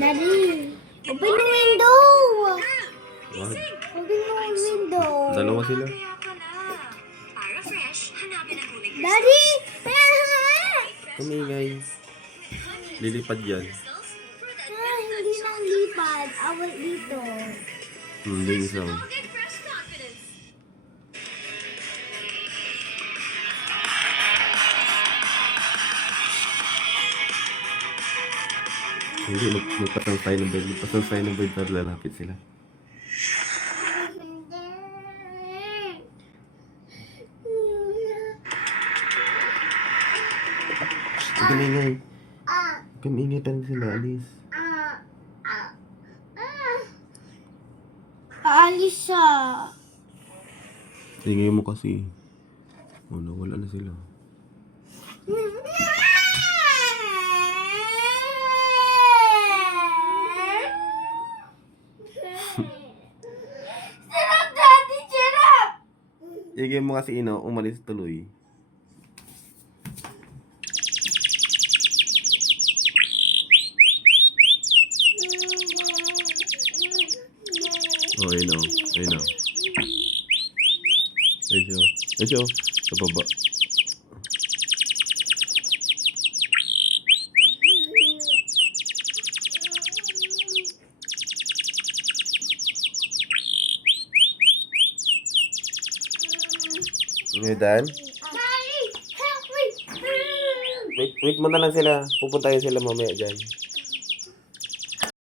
Daddy, open the window. Wag. Open the window. Dalawa sila. Daddy! Kumingay. Lilipad yan. Hindi nang lipad. Awal dito. Hindi isa. Hindi, magpasang tayo ng bird. Magpasang tayo ng bird para lalapit sila. Kumingay. Kumingay pa rin sila, alis. Aalis siya. Tingay mo kasi. Oh, nawala na sila. Sarap, Daddy! Sarap! Tingay mo kasi umalis tuloy. Oh, ayun o. Ayun o. Ayun o. Ayun o. Sa baba. You done? Daddy, help me! Wait mo na lang sila. Pupunta yun sila mamaya dyan.